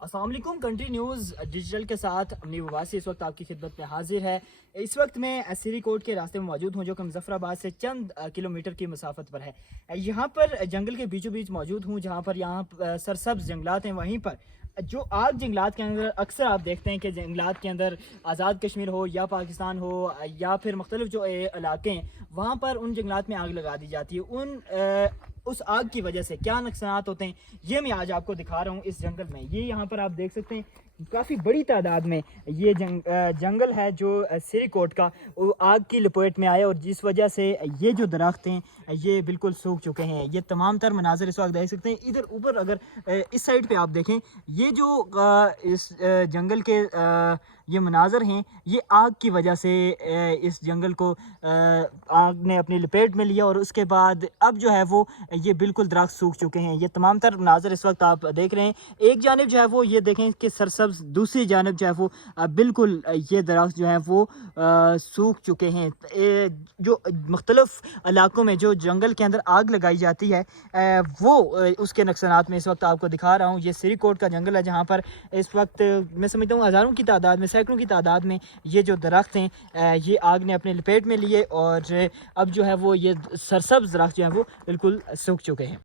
अस्सलाम वालेकुम। Country news digital के साथ अमनी वबासी इस वक्त आपकी खिदमत में हाजिर है। इस वक्त मैं सिरी कोट के रास्ते में मौजूद हूँ, जो कि मुजफ्फराबाद से चंद किलोमीटर की मसाफत पर है। यहाँ पर जंगल के बीचों बीच मौजूद हूँ, जहाँ पर सरसब्ज जंगलात हैं। वहीं पर जो आग जंगलात के अंदर अक्सर आप देखते हैं कि जंगलात के अंदर आज़ाद कश्मीर हो या पाकिस्तान हो या फिर मुख्तलिफ जो इलाके हैं, वहाँ पर उन जंगलात में आग लगा दी जाती है। उस आग की वजह से क्या नुकसान होते हैं, ये मैं आज आपको दिखा रहा हूँ इस जंगल में। ये यहाँ पर आप देख सकते हैं काफ़ी बड़ी तादाद में ये जंगल है जो सिरी कोट का, वो आग की लपेट में आया, और जिस वजह से ये जो दरख्त हैं ये बिल्कुल सूख चुके हैं। ये तमाम तर मनाजर इस वक्त देख सकते हैं। इधर ऊपर अगर इस साइड पे आप देखें, ये जो इस जंगल के ये मनाजर हैं, ये आग की वजह से इस जंगल को आग ने अपनी लपेट में लिया, और उसके बाद अब जो है वो ये बिल्कुल दरख्त सूख चुके हैं। ये तमाम तर मनाजर इस वक्त आप देख रहे हैं। एक जानिब जो है वो ये देखें कि सरसब्ज, दूसरी जानिब जो है वो बिल्कुल ये दरख्त जो है वो सूख चुके हैं। जो मुख्तलिफ इलाकों में जो जंगल के अंदर आग लगाई जाती है वो उसके नुकसानात में इस वक्त आपको दिखा रहा हूँ। ये सिरी कोट का जंगल है, जहाँ पर इस वक्त मैं समझता हूँ हज़ारों की तादाद में, सैकड़ों की तादाद में ये जो दरख्त हैं ये आग ने अपने लपेट में लिए, और अब जो है वो ये सरसब्ज दरख्त जो है वो बिल्कुल सूख चुके हैं।